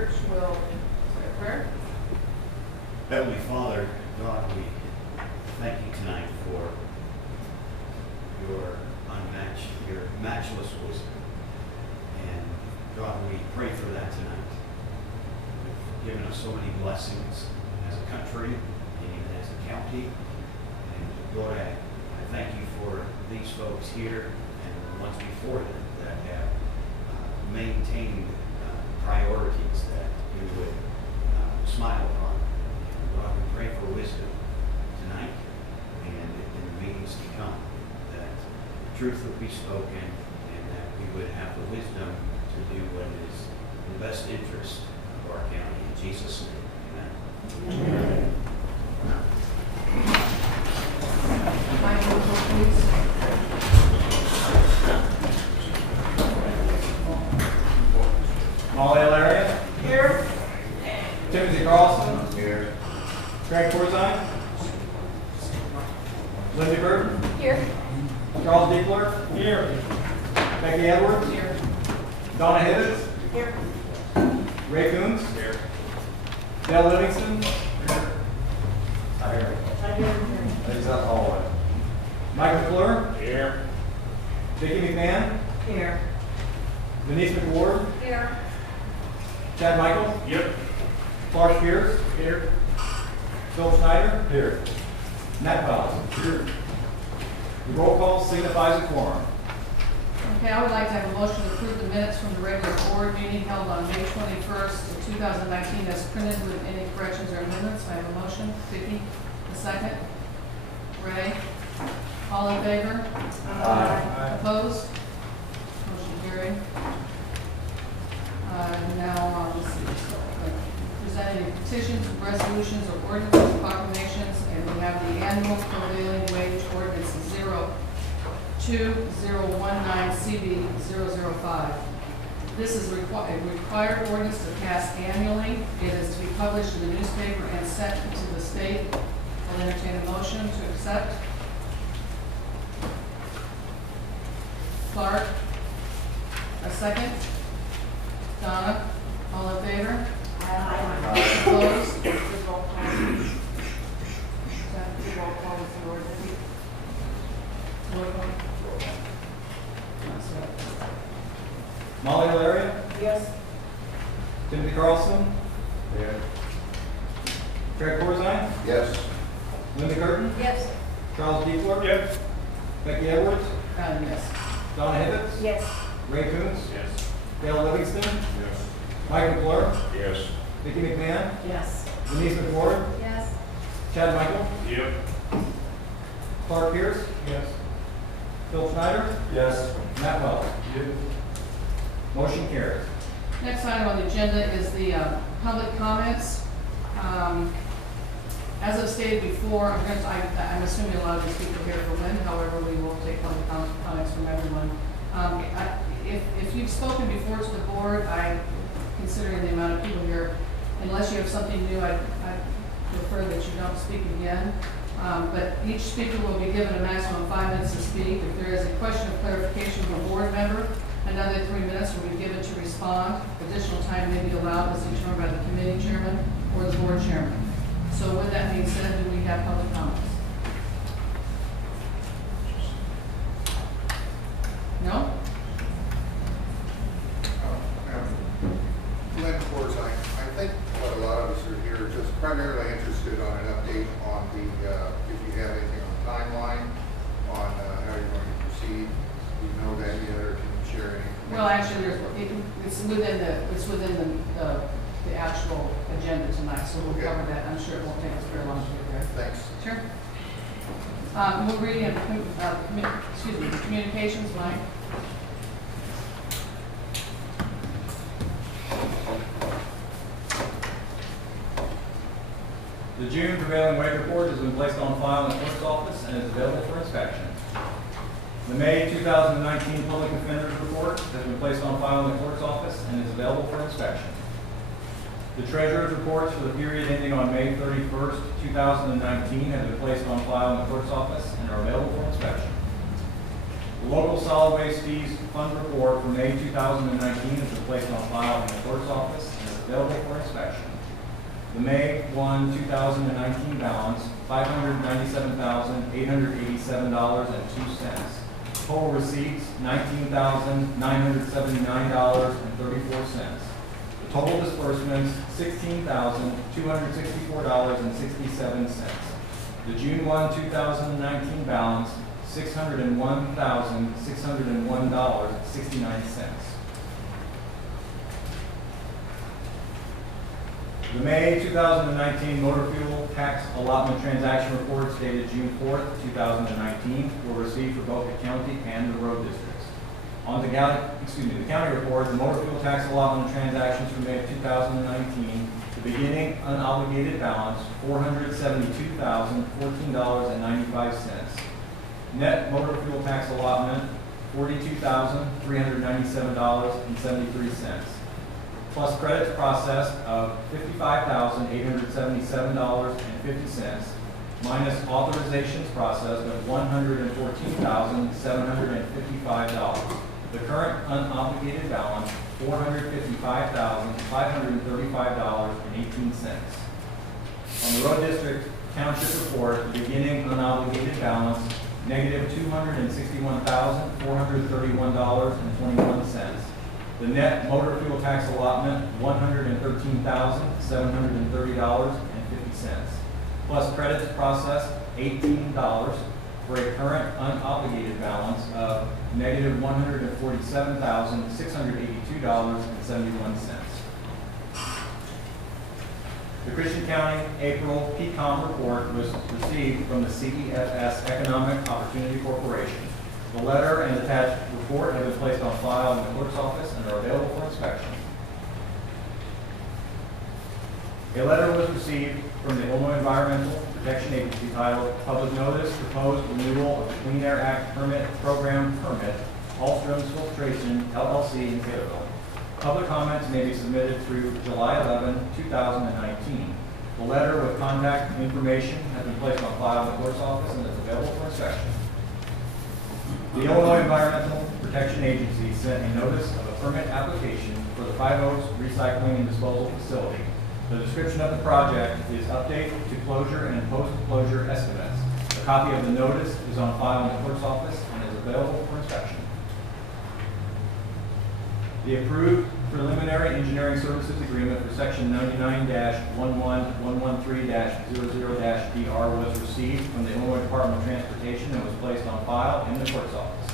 church will say a prayer. Heavenly Father, God, we thank you tonight for your matchless wisdom. And God, we pray for that tonight. You've given us so many blessings as a country and even as a county. And Lord, I thank you for these folks here and the ones before them that have maintained priorities that you would smile upon. And God, we pray for wisdom tonight and in the meetings to come, that truth would be spoken and that we would have the wisdom to do what is in the best interest of our county. In Jesus' name, amen. Amen. Please. Molly Alaria. Here. Timothy Carlson. Here. Craig Corzine. Linda Burton. Here. Charles Diepler. Here. Becky Edwards. Here. Donna Hibbets. Here. Ray Coons. Here. Dale Livingston. I hear. That's all. Mike McClure. Here. Vicki McMahon. Here. Denise McWard. Here. Chad Michael. Yep. Clark Pierce. Here. Phil Schneider. Here. Matt Wells. Here. The roll call signifies a quorum. Okay, I would like to have a motion to approve the minutes from the regular board meeting held on May 21st, 2019 as printed with any corrections or amendments. I have a motion. Vicki, a second. Ray, all in favor? Aye. Opposed? Motion carried. Now on to presenting petitions, resolutions, or ordinances, proclamations, and we have the annual prevailing wage ordinance 02019 CB 005. This is a required ordinance to pass annually. It is to be published in the newspaper and sent to the state. I'll entertain a motion to accept. Clark, a second. Donna, all in favor? Aye. Opposed? Molly Alaria. Yes. Timothy Carlson. Here. Craig Corzine. Yes. Linda Curtin. Yes. Charles Diepler. Yep. Becky Edwards. Yes. Donna Hibbets. Yes. Ray Coons. Yes. Dale Livingston. Yes. Mike McClure. Yes. Vicki McMahon. Yes. Denise McWard. Yes. Chad Michael. Yep. Clark Pierce. Yes. Phil Schneider. Yes. Matt Wells. Yep. Motion carries. Next item on the agenda is the public comments. As I've stated before, I'm assuming a lot of these people here for Lynn, however, we will take public comments from everyone. If you've spoken before to the board, considering the amount of people here, unless you have something new, I prefer that you don't speak again. But each speaker will be given a maximum of 5 minutes to speak. If there is a question of clarification from a board member, another 3 minutes will be given to respond. Additional time may be allowed as determined by the committee chairman or the board chairman. So with that being said, do we have public comments? No? Glenn Corzine. I think what a lot of us are here are just primarily interested on an update on the, if you have anything on the timeline, on how you're going to proceed. Do you know that yet, or can you share any? Well, actually, it's within the actual agenda tonight, so we'll Okay. cover that. I'm sure it won't take us very long to get there. Thanks. Sure. We'll read in, communications, Mike. The June prevailing wage report has been placed on file in the clerk's office and is available for inspection. The May 2019 Public Defender's Report has been placed on file in the clerk's office and is available for inspection. The Treasurer's reports for the period ending on May 31st, 2019 have been placed on file in the clerk's office and are available for inspection. The Local Solid Waste Fees Fund Report for May 2019 has been placed on file in the clerk's office and is available for inspection. The May 1, 2019 balance, $597,887.02. Total receipts, $19,979.34. The total disbursements, $16,264.67. The June 1, 2019 balance, $601,601.69. The May 2019 motor fuel tax allotment transaction reports dated June 4th, 2019 were received for both the county and the road districts. On the county report, the motor fuel tax allotment transactions for May of 2019, the beginning unobligated balance, $472,014.95. Net motor fuel tax allotment, $42,397.73. Plus credits processed of $55,877.50, minus authorizations processed of $114,755. The current unobligated balance, $455,535.18. On the road district township report, the beginning unobligated balance, negative $261,431.21. The net motor fuel tax allotment, $113,730.50. Plus credits processed, $18, for a current unobligated balance of negative $147,682.71. The Christian County April PCOM report was received from the CEFS Economic Opportunity Corporation. The letter and attached report have been placed on file in the clerk's office and are available for inspection. A letter was received from the Illinois Environmental Protection Agency titled Public Notice Proposed Renewal of the Clean Air Act Permit Program Permit, Hallstrom's Filtration, LLC in Taylorville. Public comments may be submitted through July 11, 2019. The letter with contact information has been placed on file in the clerk's office and is available for inspection. The Illinois Environmental Protection Agency sent a notice of a permit application for the Five Oaks Recycling and Disposal Facility. The description of the project is update to closure and post-closure estimates. A copy of the notice is on file in the clerk's office and is available for inspection. The approved preliminary engineering services agreement for section 99-11113-00-DR was received from the Illinois Department of Transportation and was placed on file in the clerk's office.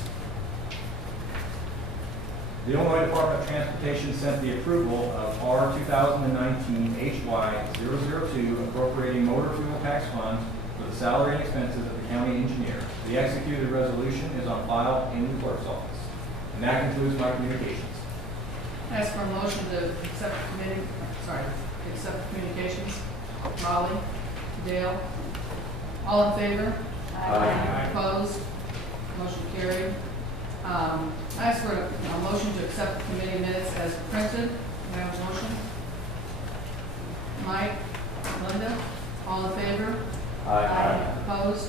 The Illinois Department of Transportation sent the approval of R 2019-HY-002 appropriating motor fuel tax funds for the salary and expenses of the county engineer. The executed resolution is on file in the clerk's office. And that concludes my communications. Ask for a motion to accept communications. Molly, Dale, all in favor? Aye. Opposed? Motion carried. I ask for a motion to accept the committee minutes as printed. May I have a motion? Mike, Linda, all in favor? Aye. Opposed?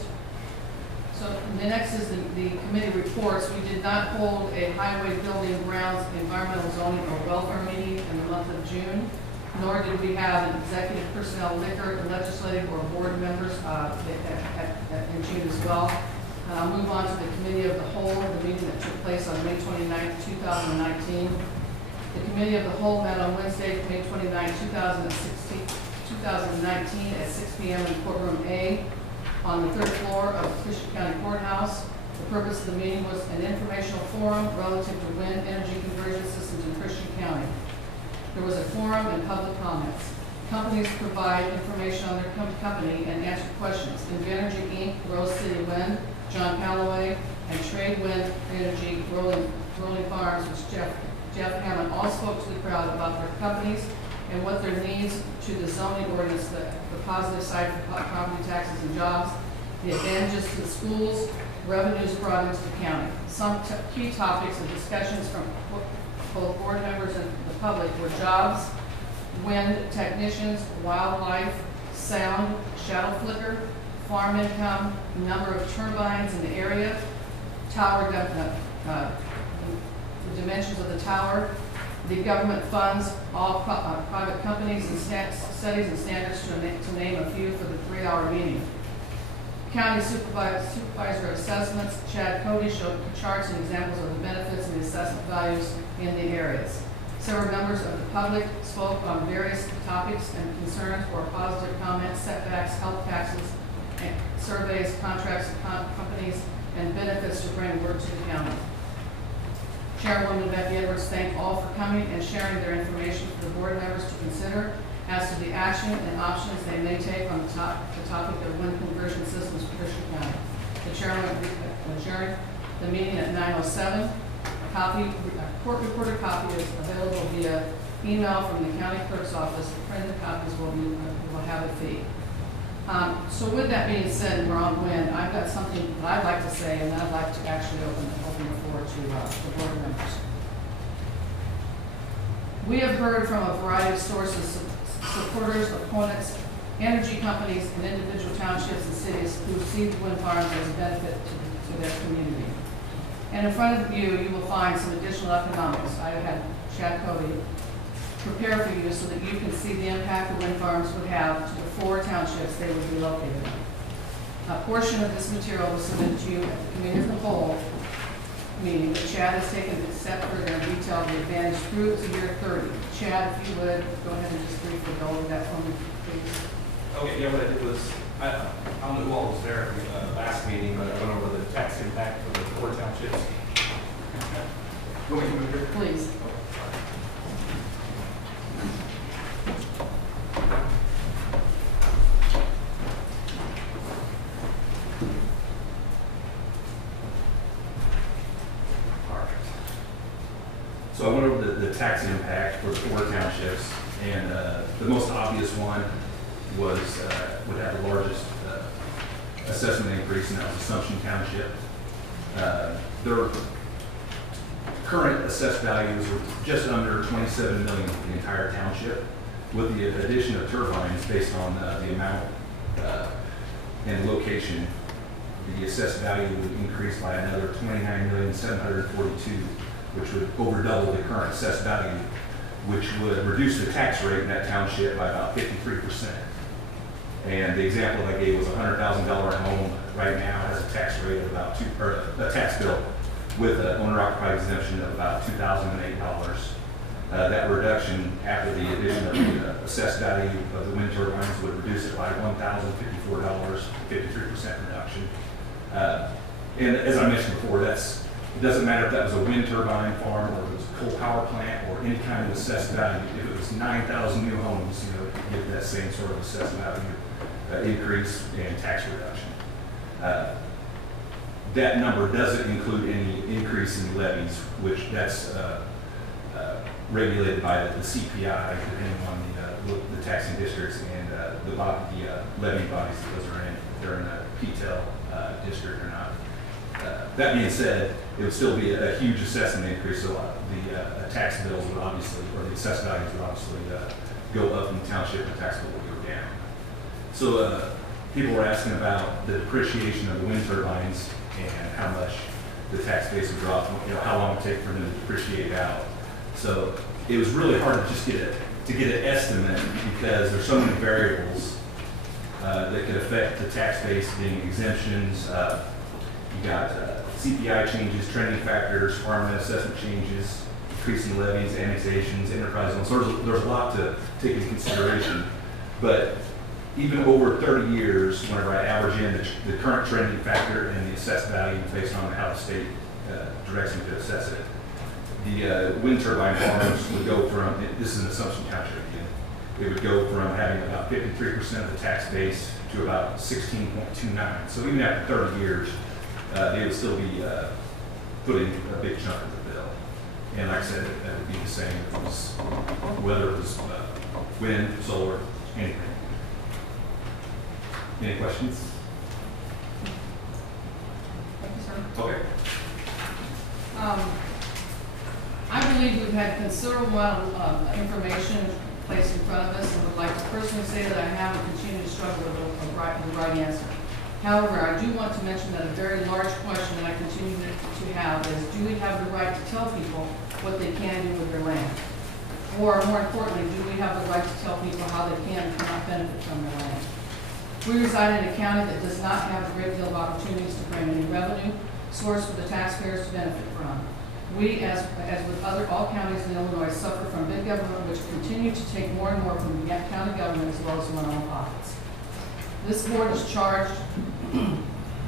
So the next is the committee reports. We did not hold a highway, building, grounds, environmental zoning, or welfare meeting in the month of June, nor did we have an executive personnel, liquor, legislative, or board members in June as well. I'll move on to the committee of the whole, the meeting that took place on May 29th, 2019. The committee of the whole met on Wednesday, May 29, 2019 at 6 p.m. in courtroom A on the third floor of the Christian County Courthouse. The purpose of the meeting was an informational forum relative to wind energy conversion systems in Christian County. There was a forum and public comments. Companies provide information on their company and answer questions. Invenergy Inc., Rose City Wind, John Callaway, and Trade Wind Energy, Rolling Farms, which Jeff Hammond all spoke to the crowd about their companies and what their needs to the zoning ordinance, the positive side for property taxes and jobs, the advantages to the schools, revenues brought into the county. Some key topics of discussions from both board members and the public were jobs, wind technicians, wildlife, sound, shadow flicker, farm income, number of turbines in the area, tower, the dimensions of the tower, The government funds all private companies and studies and standards, to name a few, for the 3-hour meeting. County supervisor assessments. Chad Cody showed charts and examples of the benefits and the assessment values in the areas. Several members of the public spoke on various topics and concerns or positive comments, setbacks, health taxes, and surveys, contracts, companies, and benefits to bring work to the county. Chairwoman Becky Edwards thanked all for coming and sharing their information for the board members to consider as to the action and options they may take on the topic of wind conversion systems for Fisher County. The chairman adjourned the meeting at 9:07. A court-reported copy is available via email from the county clerk's office. The printed copies will have a fee. So with that being said, we're on wind. I've got something that I'd like to say, and then I'd like to actually open the floor to the board members. We have heard from a variety of sources, supporters, opponents, energy companies, and individual townships and cities who see the wind farms as a benefit to their community. And in front of you, you will find some additional economics. I had Chad Cody prepare for you so that you can see the impact the wind farms would have to the 4 townships they would be located in. A portion of this material was submitted to you at the committee of the whole meeting, but Chad has taken it a step further and detailed the advantage through to year 30. Chad, if you would, go ahead and just briefly go over that for me, please. Okay, yeah, what I did was, I don't know who all was there at the last meeting, but I went over the tax impact for the 4 townships. Go ahead, move here. Please. So I went over the tax impact for the 4 townships, and the most obvious one was would have the largest assessment increase, and that was Assumption Township. Their current assessed values were just under $27 million for the entire township, with the addition of turbines based on the amount and location. The assessed value would increase by another $29,742,000, which would over double the current assessed value, which would reduce the tax rate in that township by about 53%. And the example I gave was a $100,000 home right now has a tax rate of about a tax bill with an owner-occupied exemption of about $2,008. That reduction after the addition of the assessed value of the wind turbines would reduce it by $1,054, 53% reduction. And as I mentioned before, it doesn't matter if that was a wind turbine farm or if it was a coal power plant or any kind of assessed value. If it was 9,000 new homes, you know, you get that same sort of assessed value increase and tax reduction. That number doesn't include any increase in levies, which that's regulated by the CPI, depending on the taxing districts and the levy bodies that those are in. If they're in a PTEL district or not. That being said, it would still be a huge assessment increase, so the tax bills would obviously, or the assessed values would obviously go up in the township, and the tax bill would go down. So people were asking about the depreciation of the wind turbines and how much the tax base would drop, you know, how long it would take for them to depreciate out. So it was really hard to just get an estimate because there's so many variables that could affect the tax base, being exemptions. You got CPI changes, trending factors, farmland assessment changes, increasing levies, annexations, enterprise zones. So there's a lot to take into consideration. But even over 30 years, whenever I average in the current trending factor and the assessed value based on how the state directs them to assess it, the wind turbine farmers would go from, this is an Assumption Township again, it would go from having about 53% of the tax base to about 16.29. So even after 30 years, they would still be putting a big chunk of the bill. And like I said, that would be the same if it was, whether it was wind, solar, anything. Any questions? Thank you, sir. Okay. I believe we've had considerable amount of information placed in front of us, and would like to personally say that I have and continue to struggle with the right answer. However, I do want to mention that a very large question that I continue to have is, do we have the right to tell people what they can do with their land? Or more importantly, do we have the right to tell people how they can and cannot benefit from their land? We reside in a county that does not have a great deal of opportunities to bring any revenue source for the taxpayers to benefit from. We, as with all counties in Illinois, suffer from big government which continue to take more and more from the county government as well as from our own pockets. This board is charged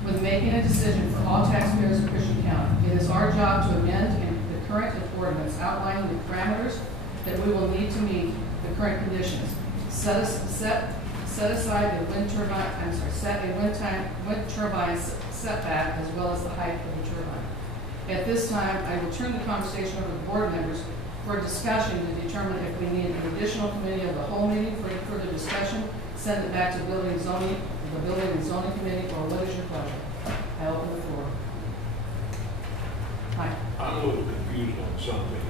with making a decision for all taxpayers of Christian County. It is our job to amend the current ordinance outlining the parameters that we will need to meet the current conditions. Set aside the wind turbine, set a wind turbine setback as well as the height of the turbine. At this time, I will turn the conversation over to the board members for a discussion to determine if we need an additional committee of the whole meeting for further discussion, send it back to the Building and Zoning Committee, or what is your pleasure? I open the floor. Hi. I'm a little confused on something.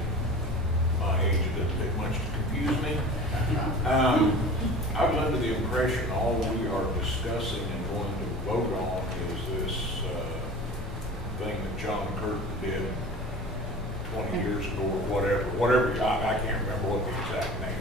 My age, it doesn't take much to confuse me. I was under the impression all we are discussing and going to vote on is this thing that John Curtin did 20 years ago or whatever. I can't remember what the exact name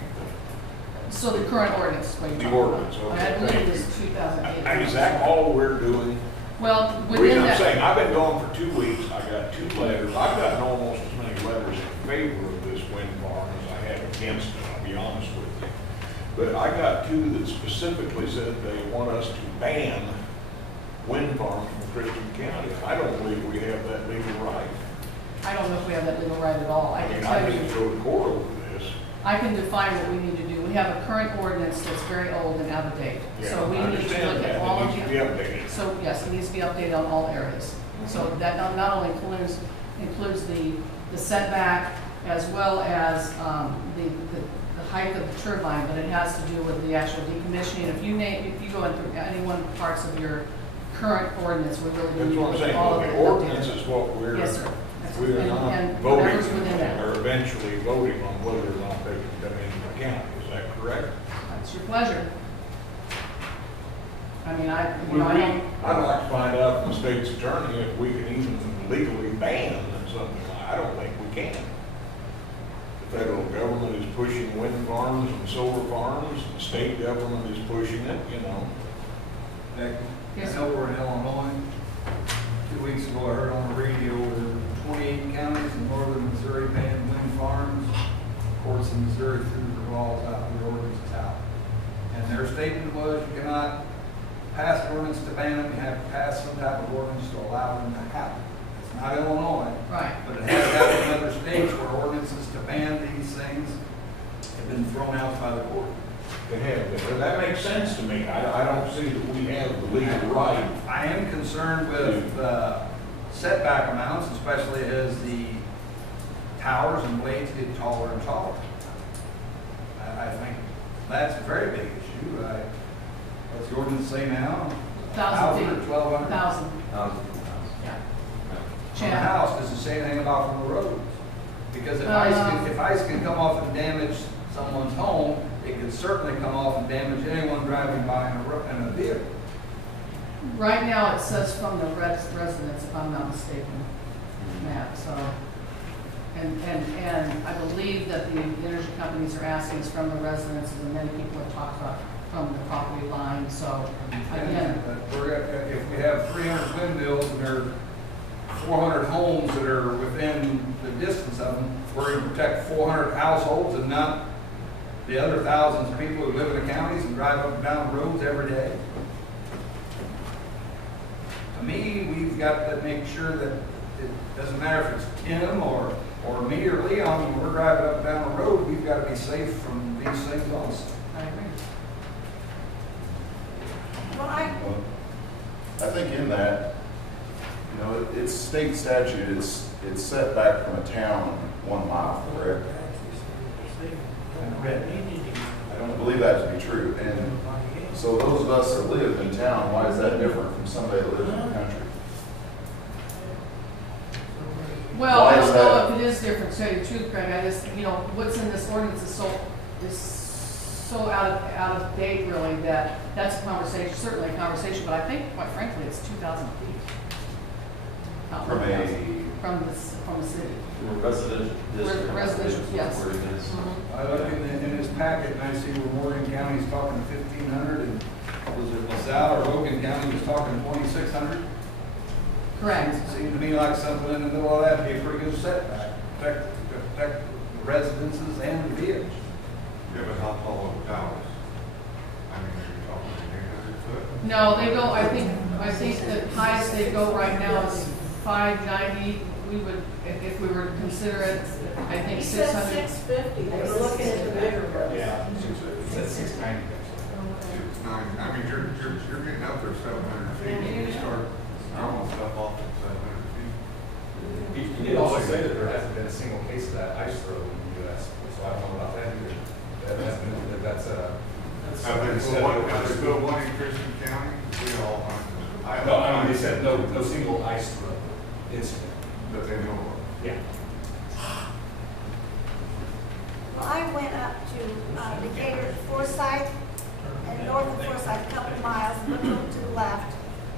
of So the current ordinance. the ordinance. I believe it was 2008. Is that all we're doing? Well, The within reason I'm that. saying, I've been gone for 2 weeks, I got 2 letters, I've gotten almost as many letters in favor of this wind farm as I have against it, I'll be honest with you. But I got 2 that specifically said they want us to ban wind farms from Christian County. I don't believe we have that legal right. I don't know if we have that legal right at all. I I can mean, tell I need to you, go to court over this. I can define what we need to do. We have a current ordinance that's very old and out of date. Yeah, So we I need to understand look that. at all It of needs to be the. updated. So yes, it needs to be updated on all areas. So that not only includes the setback as well as the height of the turbine, but it has to do with the actual decommissioning. If you go into any one parts of your current ordinance, we're really That's going to what I'm saying, all of the it ordinance updated. is what we're. Yes, sir. We are not And voting, whatever's within that. or eventually voting on whether or not they can come into the county, is that correct? That's your pleasure. I mean, I Would don't. I'd like to find out from the state's attorney if we can even legally ban something. I don't think we can. The federal government is pushing wind farms and solar farms, and the state government is pushing it, you know. Becky, Yes, I sir. know we're in Illinois. 2 weeks ago, I heard on the radio there were 28 counties in northern Missouri banning wind farms. Courts in Missouri threw the laws out, the ordinances out. And their statement was you cannot pass an ordinance to ban them, you have to pass some type of ordinance to allow them to happen. It's not Illinois, Right. but it has happened in other states where ordinances to ban these things have been thrown out by the court. They have, that makes sense to me. I don't see that we have the legal right. I am concerned with setback amounts, especially as the towers and blades get taller and taller. I think that's a very big issue. What's the ordinance say now? 1,000 or feet. 1,200? 1,000, yeah. From the Chad? house, does it say anything about from the roads? Because if ice can come off and damage someone's home, it could certainly come off and damage anyone driving by in a vehicle. Right now, it says from the residents, if I'm not mistaken, Matt, so. And I believe that the energy companies are asking us from the residents, and many people have talked about from the property line, so again, But if we have 300 windmills and there are 400 homes that are within the distance of them, we're going to protect 400 households and not the other thousands of people who live in the counties and drive up and down the roads every day. To me, we've got to make sure that it doesn't matter if it's Tim or me or Leon, when we're driving up and down the road, we've got to be safe from these things also. I agree. I think in that, you know, it's state statute, it's set back from a town 1 mile, correct? I don't believe that to be true. And so those of us that live in town, why is that different from somebody that lives in the country? Well, Why I is don't know that? if it is different, to tell you the truth, Greg, I just, what's in this ordinance is so out of date, really, that that's a conversation, certainly a conversation, but I think, quite frankly, it's 2,000 feet. Not From 1,000. a from the city. Residential district. Residential, yes. Where it is. Mhm. I look in his packet and I see where Morgan County's talking 1,500 and was it LaSalle or Logan County was talking 2,600? Correct. Seemed to me like something in the middle of that would be a pretty good setback, protect the residences and the village. Yeah, but how tall are the towers? I mean, are you talking 800 foot? No, they go, I think the highest they go right now is 590. We would, if we were to consider it, I think He said 600. 650, they were looking at the bigger ones. Yeah, it's 690. 690, I mean, you're getting up there 700 feet, you start throwing stuff off at 700 feet. You did also say that there hasn't been a single case of that ice throw in the U.S., so I don't know about that either. That's There's still one in Christian County, we all, no, I mean, they said no single ice throw incident. that they know of. Yeah. Well, I went up to Decatur, Forsyth, and north of Forsyth, a couple of miles, looked over to the left.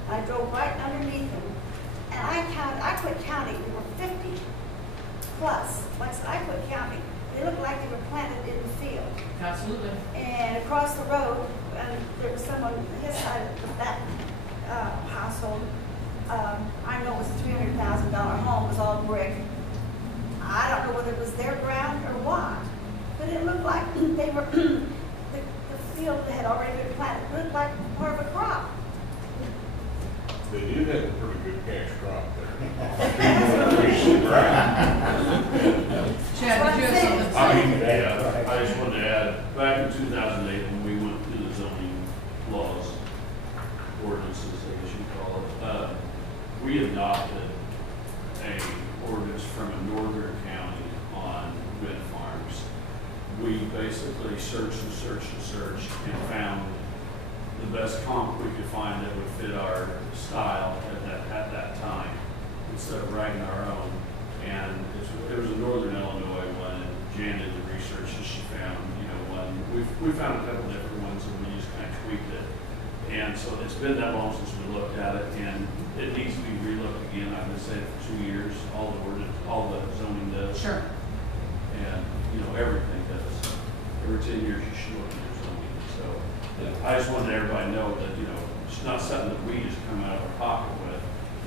I drove right underneath them, and I quit counting, there were 50 plus. Like I said, I quit counting. They looked like they were planted in the field. Absolutely. And across the road, and there was someone on his side of that household. I know it was a $300,000 home, it was all brick. I don't know whether it was their ground or what, but it looked like they were, the field that had already been planted, looked like part of a crop. They do have a pretty good cash crop there. Chad, did you have something to I say? mean, yeah, I just wanted to add, back in 2008, when we went through the zoning laws, ordinances, I guess you call it, we adopted a ordinance from a northern county on wind farms. We basically searched and searched and searched and found the best comp we could find that would fit our style at that time, instead of writing our own. And it was a northern Illinois one, and Jan did the research and she found, one. We found a couple different ones and we just kind of tweaked it. And so it's been that long since we looked at it, and it needs to be relooked again. I've been saying it for 2 years, all the zoning does. Sure. And, everything does. Every 10 years you should look at your zoning. So I just wanted everybody to know that, it's not something that we just come out of our pocket with.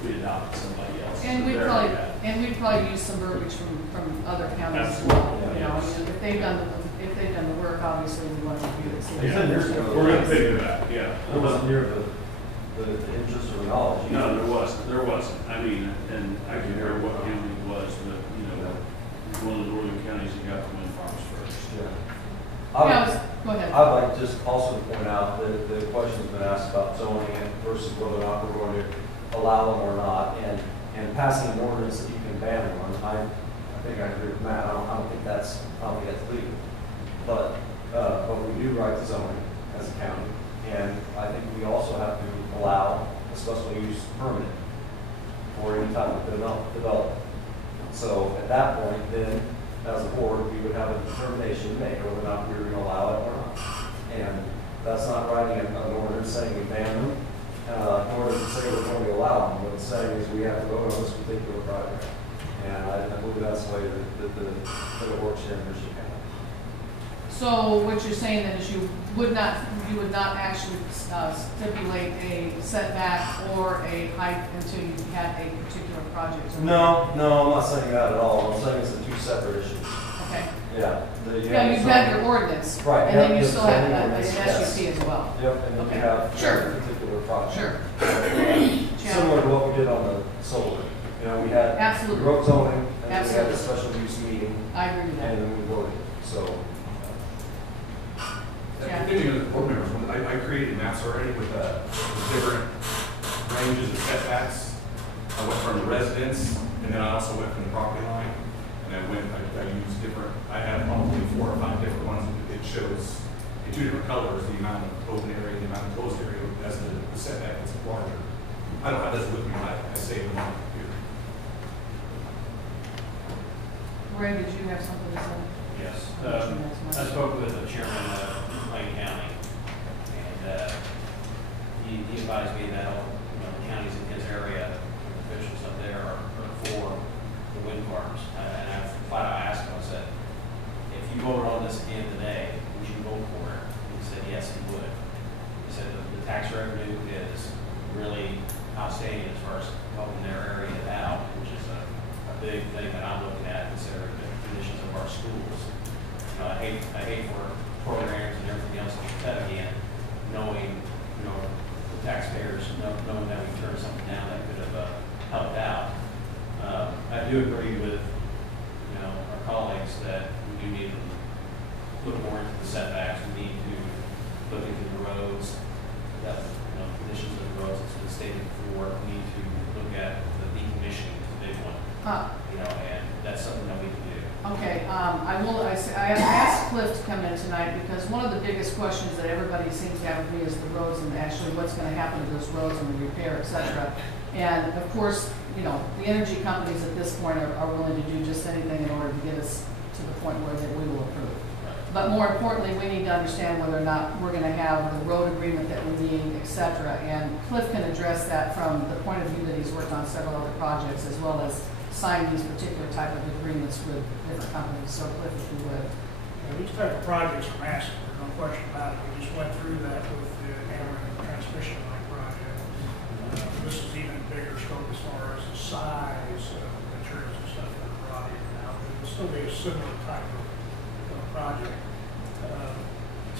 We adopted somebody else. And we'd probably use some verbiage from other counties as well. Absolutely. If they've done the work, obviously we want to review it. So Yeah, we're going to figure it out, yeah. It wasn't near the interest or knowledge. No, there wasn't. I mean, and I can hear what county it was, but, one of the northern counties that got the wind farms first. Yeah. Go ahead. I'd like just also to point out that the question's been asked about zoning and versus whether or not we're going to allow them or not, and passing an ordinance that you can ban one. I think I agree with Matt. I don't think that's legal. But we do write the zoning as a county, and I think we also have to allow a special use permit for any type of development. So at that point, then, as a board, we would have a determination made whether or not we were going to allow it or not. And that's not writing an ordinance saying we ban them, nor does it say we're going to allow them. What it's saying is we have to vote on this particular project. And I believe that's the way that it works here in Michigan. So what you're saying then is you would not actually stipulate a setback or a height until you had a particular project? No, I'm not saying that at all. I'm saying it's the two separate issues. Okay. Yeah. Yeah, you've got your ordinance. Right. And then you Yep, still have zoning an ordinance, SUP yes. as well. Yep, and then Okay. you have Sure. a particular project. Sure. Similar to what we did on the solar. We had, Absolutely. we wrote zoning, and then we had Absolutely. a special use meeting, I agree with that. and then we voted. So, Yeah. Continuing as a board member, I created maps already with different ranges of setbacks. I went from the residence, and then I also went from the property line, and I used different, I had probably 4 or 5 different ones. It shows in 2 different colors the amount of open area, the amount of closed area, as the setback is larger. I don't have this with me, I saved them on the computer. Ray, did you have something to say? Yes. I spoke with the chairman of Lane County, and he advised me that all the counties in his area, officials up there are for tax revenue is really outstanding as far as helping their area out, which is a big thing that I'm looking at, considering the conditions of our schools. I hate for programs and everything else to be cut again, knowing, the taxpayers, knowing that we turned something down that could have helped out. I do agree with, our colleagues that we do need to look more into the setbacks. We need to look into the roads, that, conditions of the roads, it's been stated before. We need to look at the decommissioning, is a big one. And that's something that we can do. Okay, I asked Cliff to come in tonight because one of the biggest questions that everybody seems to have with me is the roads and actually what's going to happen to those roads and the repair, et cetera. And of course, the energy companies at this point are willing to do just anything in order to get us to the point where we will approve. But more importantly, we need to understand whether or not we're going to have the road agreement that we need, et cetera. And Cliff can address that from the point of view that he's worked on several other projects as well as sign these particular type of agreements with different companies. So Cliff, if you would. These type of projects are massive, there's no question about it. We just went through that with the Ameren transmission line project. This is even bigger scope as far as the size of materials and stuff that are brought in now. It will still be a similar type of project.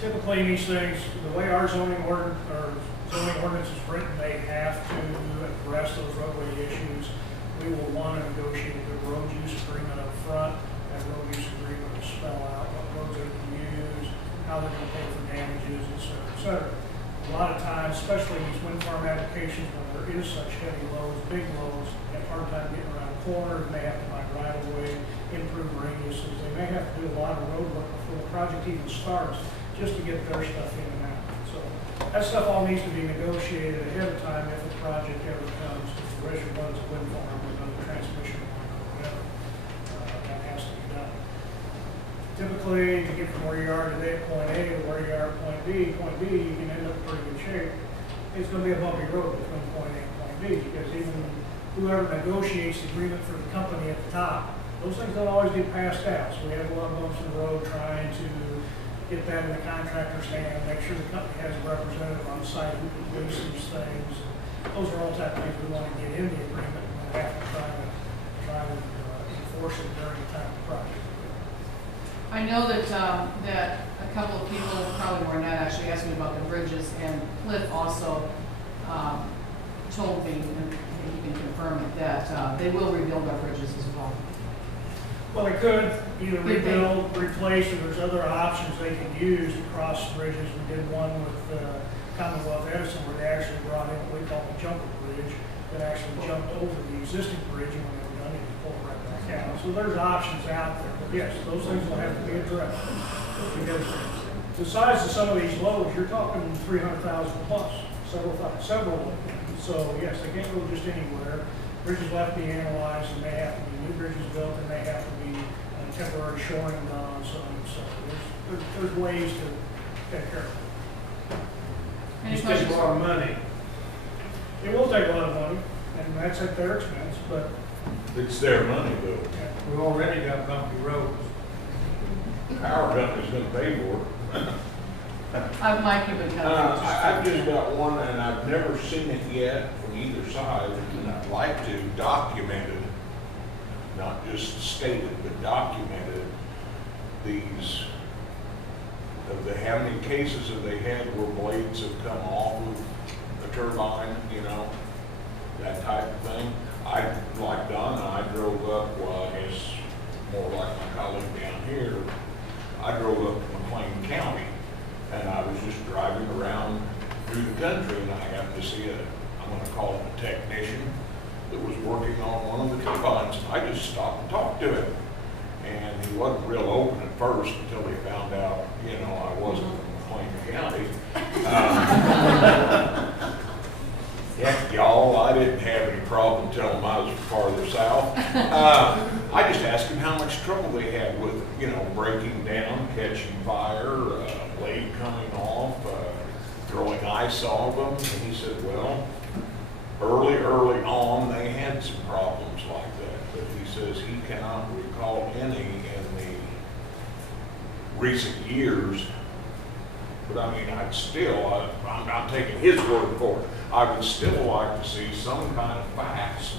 Typically, these things, the way our zoning ordinance is written, they have to address those roadway issues. We will want to negotiate a good road use agreement up front. That road use agreement will spell out what roads they can use, how they're going to pay for damages, et cetera, et cetera. A lot of times, especially in these wind farm applications, when there is such heavy loads, big loads, they have a hard time getting around corners, they have to find right of way, improve radiuses. They may have to do a lot of road work before the project even starts, just to get their stuff in and out. So that stuff all needs to be negotiated ahead of time if the project ever comes. If the resident runs a wind farm with another transmission line or whatever, that has to be done. Typically, to get from where you are today at point A to where you are at point B, you can end up in pretty good shape. It's going to be a bumpy road between point A and point B because even whoever negotiates the agreement for the company at the top, those things don't always get passed out. So we have a lot of bumps in the road trying to get that in the contractor's hand, make sure the company has a representative on site who can produce these things. Those are all type of things we want to get in the agreement and have to try to enforce it during the time of the project. I know that a couple of people, probably more than that, actually asked me about the bridges, and Cliff also told me, and he can confirm it, that they will rebuild our bridges as well. Well, they could either rebuild, replace, or there's other options they can use to cross bridges. We did one with Commonwealth Edison where they actually brought in what we call a jumper bridge that actually jumped over the existing bridge, and when they were done, it pulled right back out. So there's options out there, but yes, those things will have to be addressed. Because the size of some of these loads, you're talking 300,000 plus, several. So yes, they can't go just anywhere. Bridges will have to be analyzed, and they have to be new bridges built, and they have to be temporary shoring done, so there's ways to take care of it. Any It takes questions? a lot of money. It will take a lot of money, and that's at their expense, but. It's their money though. We've already got bumpy roads. Our company's gonna pay for it. Mike, you've been kind of. I've just got one, and I've never seen it yet from either side, and I'd like to document it, not just state it, but document it. These, how many cases have they had where blades have come off of a turbine, that type of thing. Like Donna, I drove up, well, I guess more like my colleague down here, I drove up to McLean County, and I was just driving around through the country, and I happened to see I'm going to call him a technician, that was working on one of the turbines. I just stopped and talked to him. And he wasn't real open at first until he found out, I wasn't from McLean County. Heck, y'all, I didn't have any problem telling him I was farther south. I just asked him how much trouble they had with, breaking down, catching fire, blade coming off, throwing ice on them. And he said, well, early on, they had some problems like that. But he says he cannot recall any in the recent years But I mean, I'm taking his word for it. I would still like to see some kind of facts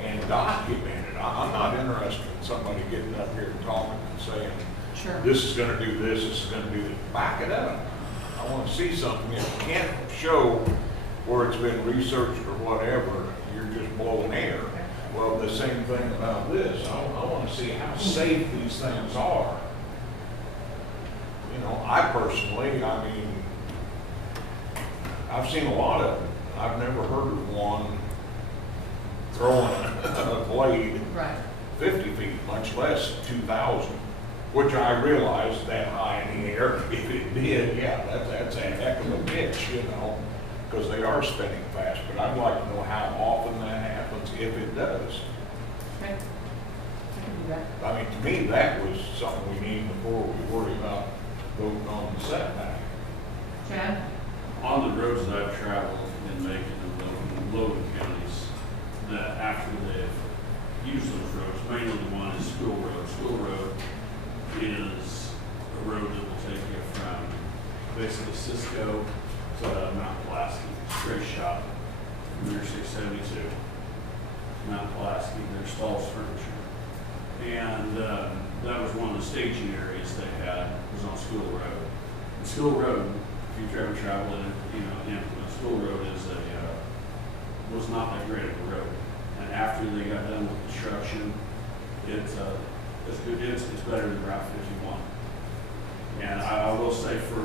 and document it. I'm not interested in somebody getting up here and talking and saying, Sure. this is gonna do this is gonna do that. Back it up. I wanna see something. If you can't show where it's been researched or whatever, you're just blowing air. Well, the same thing about this. I wanna see how safe these things are. You know, I personally, I mean, I've seen a lot of them. I've never heard of one throwing a blade Right. 50 feet, much less 2,000, which I realize that high in the air, if it did, yeah, that's a heck of a pitch, you know, because they are spinning fast. But I'd like to know how often that happens, if it does. Okay. I can do that. I mean, to me, that was something we need before we worry about voting on the setback. Chad? On the roads that I've traveled in Macon and Logan counties, that after they've used those roads, mainly the one is School Road. School Road is a road that will take you from basically Cisco to Mount Pulaski, straight shot from Interstate 672. Mount Pulaski, there's Stahl's Furniture. And that was one of the staging areas they had, was on School Road. And School Road, if you've ever traveled in it, you know, School Road was not that great of a road. And after they got done with construction, it's good. It's better than Route 51. And I will say for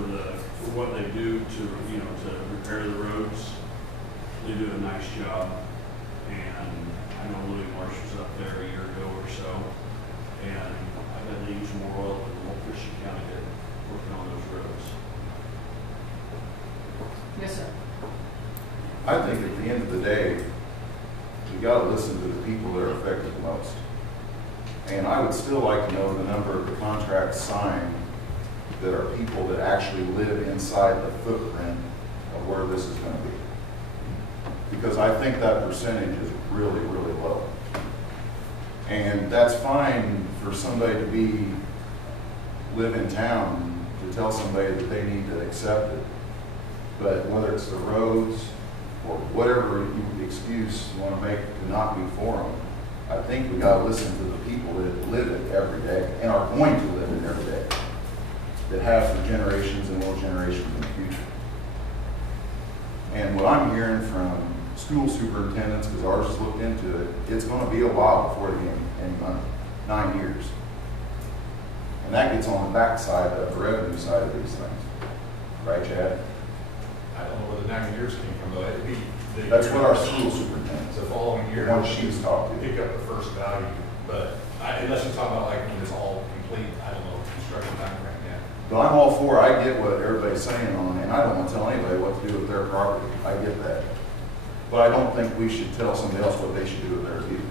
what they do to repair the roads, they do a nice job. And I know Louis Marsh was up there a year ago or so, and I bet they use more oil than what Christian County did working on those roads. Yes, sir. I think at the end of the day, you gotta listen to the people that are affected the most. And I would still like to know the number of the contracts signed that are people that actually live inside the footprint of where this is gonna be. Because I think that percentage is really, really low. And that's fine for somebody to live in town to tell somebody that they need to accept it. But whether it's the roads or whatever excuse you want to make to not be for them, I think we got to listen to the people that live it every day and are going to live it every day, that have for generations and more generations in the future. And what I'm hearing from school superintendents, because ours has looked into it, it's going to be a while before they get any money, 9 years. And that gets on the backside of the revenue side of these things. Right, Chad? I don't know where the 9 years came from, though. It'd be That's what our school superintendent, the following year. the one she's talking to. Pick up the first value, but unless you talk about like when it's all complete, I don't know, construction time right now. But I'm all for, I get what everybody's saying on it, and I don't want to tell anybody what to do with their property. I get that. But I don't think we should tell somebody else what they should do with theirs either.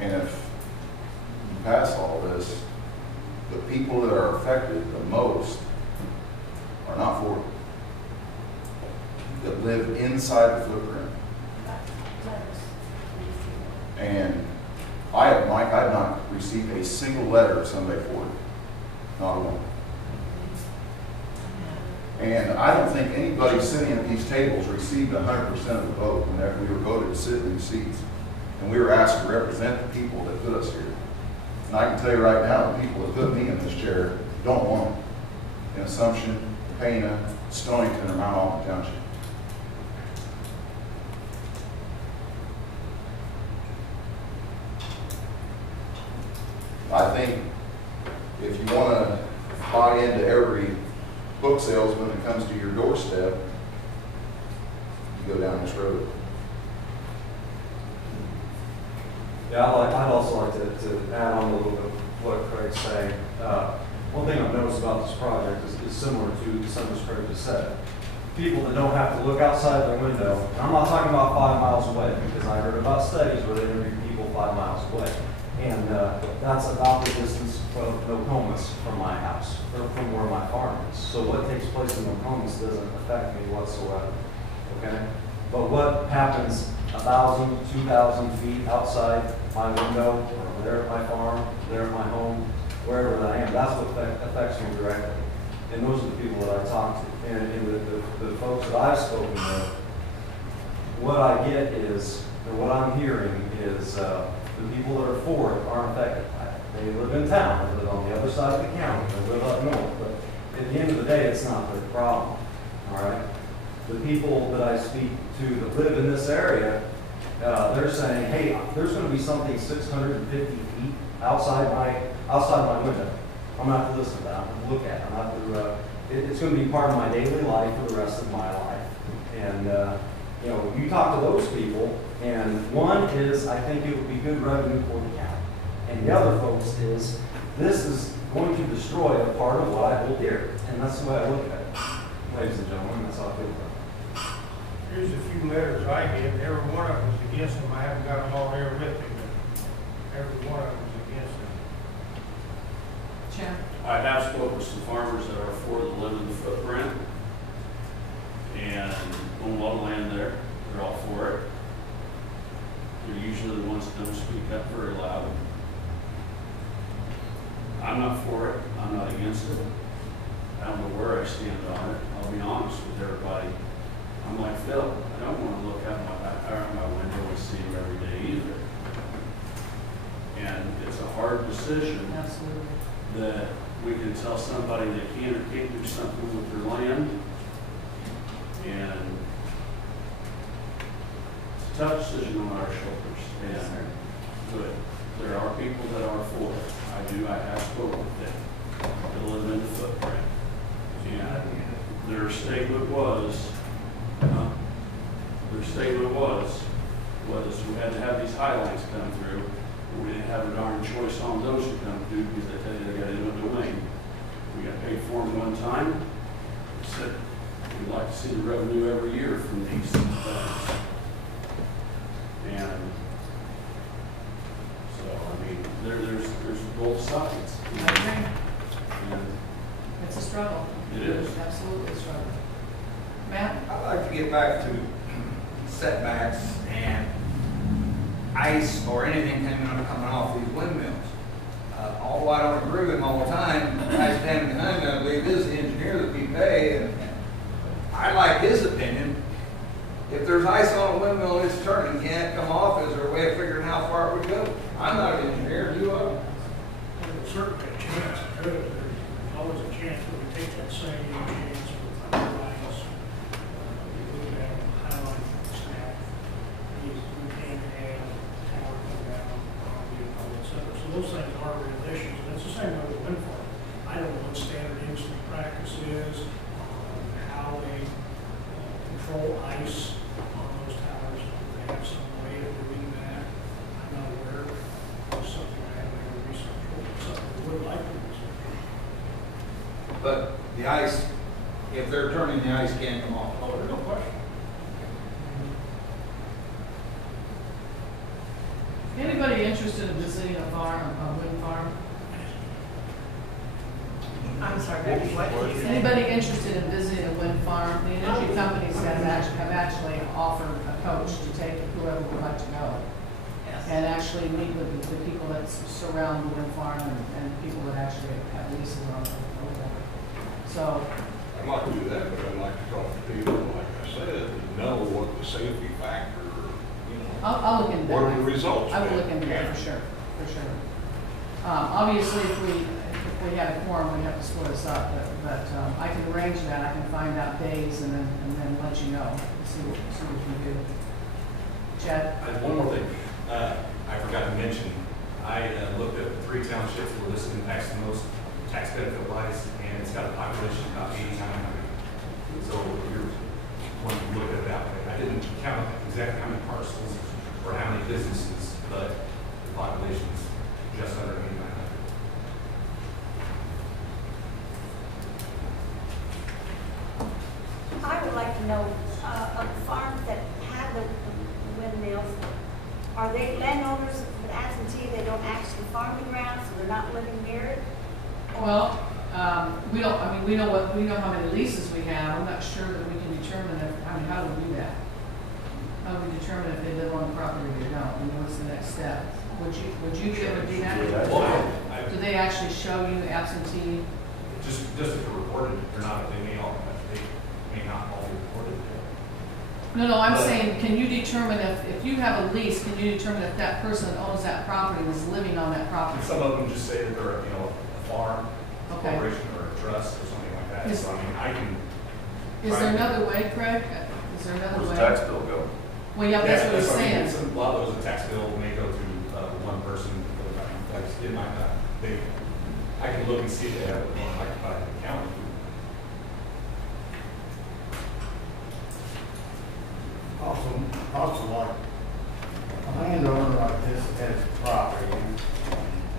And if you pass all this, the people that are affected the most are not for it. That live inside the footprint. And I have not received a single letter of somebody for it. Not one. And I don't think anybody sitting at these tables received 100% of the vote whenever we were voted to sit in these seats. And we were asked to represent the people that put us here. And I can tell you right now, the people that put me in this chair don't want it. In Assumption, Pana, Stonington, or Mount Auburn Township. I think if you want to buy into every book salesman that comes to your doorstep, you go down this road. Yeah, I'd also like to add on a little bit of what Craig's saying. One thing I've noticed about this project is similar to some of Craig just said. People that don't have to look outside their window, and I'm not talking about 5 miles away, because I heard about studies where they interview people 5 miles away. And that's about the distance of Nokomis from my house, or from where my farm is. So what takes place in Nokomis doesn't affect me whatsoever, okay? But what happens 1,000, 2,000 feet outside my window, or there at my farm, there at my home, wherever I am, that's what affects me directly. And those are the people that I talk to. And the folks that I've spoken with, what I get is, or what I'm hearing is, the people that are for it aren't affected by it. They live in town, they live on the other side of the county, they live up north, but at the end of the day, it's not their problem, all right? The people that I speak to that live in this area, they're saying, hey, there's gonna be something 650 feet outside my window. I'm gonna have to listen to that, I'm gonna look at it, I'm gonna have to, it's gonna be part of my daily life for the rest of my life. And, you know, you talk to those people, and one is, I think it would be good revenue for the county. And the other folks is, this is going to destroy a part of what I hold dear. And that's the way I look at it. Ladies and gentlemen, that's how I feel about it. Here's a few letters I get, and every one of them is against them. I haven't got them all there with me, but every one of them is against them. Chair? I have spoken with some farmers that are for the limited footprint and own a lot of land there. They're all for it. They're usually the ones that don't speak up very loud. I'm not for it. I'm not against it. I don't know where I stand on it. I'll be honest with everybody. I'm like Phil. I don't want to look out my window and see him every day either. And it's a hard decision. Absolutely. That we can tell somebody they can or can't do something with their land. And it's a tough decision on our shoulders. And good. There are people that are for it. I have spoken with them. They live in the footprint. And their statement was, we had to have these highlights come through. We didn't have a darn choice on those to come through because they tell you they got eminent domain. We got paid for them one time. They said, we'd like to see the revenue every year from these things. And so, I mean, there's both sides. I agree. And It's a struggle. it is. Absolutely a struggle. Matt? I'd like to get back to setbacks and ice or anything coming off these windmills. Although I don't agree with them all the time, the guy standing behind me, I believe, is the engineer that we pay, and I like his opinion. If there's ice on a windmill and it's turning, can it come off? Is there a way of figuring how far it would go? I'm not an engineer, you are. There's certainly a chance, there's always a chance that we take that same chance with our lines. We look at them, highlight snap. We can add tower come down, et cetera. So those things are real issues, and it's the same way with wind farm. I don't know what standard industry practice is, how they control ice on those towers. They have some way of doing that. I'm not aware of something I haven't ever researched, or something I would like to research. But the ice, if they're turning, the ice can't come off. Oh, there's no question. Anybody interested in visiting a farm, a wind farm? I'm sorry, Becky, what? Anybody interested in visiting a wind farm? The energy companies have actually offered a coach to take whoever would like to go. And actually meet with the people that surround the wind farm and people that actually have leases on it. So, I'd like to do that, but I'd like to talk to people, like I said, and know what the safety factor, you know. I'll look into that. What are the results? I will look into that for sure, for sure. Obviously, if we had a quorum, we'd have to split us up, but I can arrange that, I can find out days and then let you know, see what we can do. Chad? One more thing, I forgot to mention, I looked at 3 townships where this impacts the most tax benefit wise, and it's got a population of about 8,900. So you're wanting to look at it that way. I didn't count exactly how many parcels or how many businesses, but the population is just under 8,900. I would like to know, of the farms that have the windmills, are they landowners with absentee, they don't actually farm the ground, so they're not living near it? Well, we know how many leases we have. I'm not sure that we can determine how do we do that? How do we determine if they live on the property or not? And what's the next step? Would you be able to do that? Do they actually show you absentee just if they're recorded or not, they may not all be recorded. No, I'm But- saying, can you determine if you have a lease, can you determine if that person that owns that property was living on that property? Some of them just say that they're, a farm, Okay. corporation, or a trust, or something like that. Is- So, I mean, I can. Is there another way, Craig? Is there another Where's way? the tax bill go? Well, yeah, that's what he's I mean, saying. A lot of those, the tax bill may go to one person, like, it might not, I can look and see if they have it on, like, by the county. Also like, a landowner like this has property, and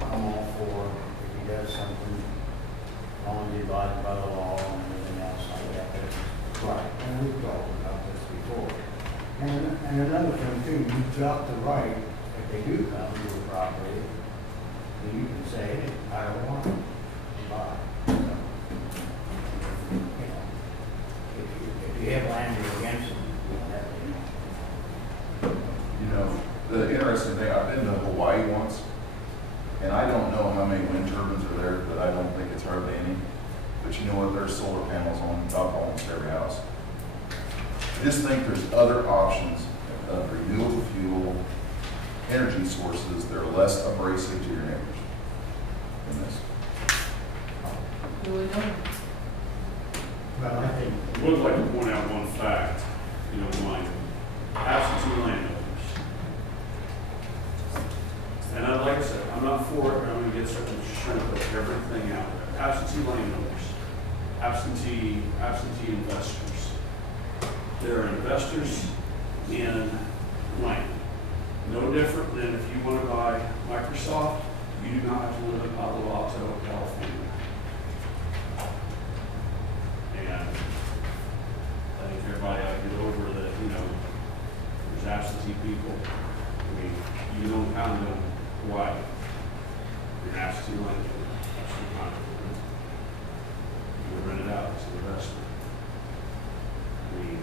I'm all for if he does something wrong, he abides by the law and everything else like that, that's right, and we've talked about this before. And another thing too, you've got the right, if they do come to your property, then you can say, hey, I don't want it, buy. So, you know, if you have land you're against them, you don't have to. You know, the interesting thing, I've been to Hawaii once, and I don't know how many wind turbines are there, but I don't think it's hardly any. But you know what, there's solar panels on top of almost every house. I just think there's other options of renewable fuel, energy sources that are less abrasive to your neighbors than this. Really don't. Well, I think. I would like to point out one fact, if you don't mind. Absentee landowners. And I'd like to say, I'm not for it, I'm going to get certain, just trying to put everything out there. Absentee landowners, absentee investors. There are investors in land. No different than if you want to buy Microsoft, you do not have to live in Palo Alto, California. And I think everybody ought to get over that, there's absentee people. I mean, you don't pound them, why? You're an absentee landlord, that's your contract. You would rent it out as an investment. I mean,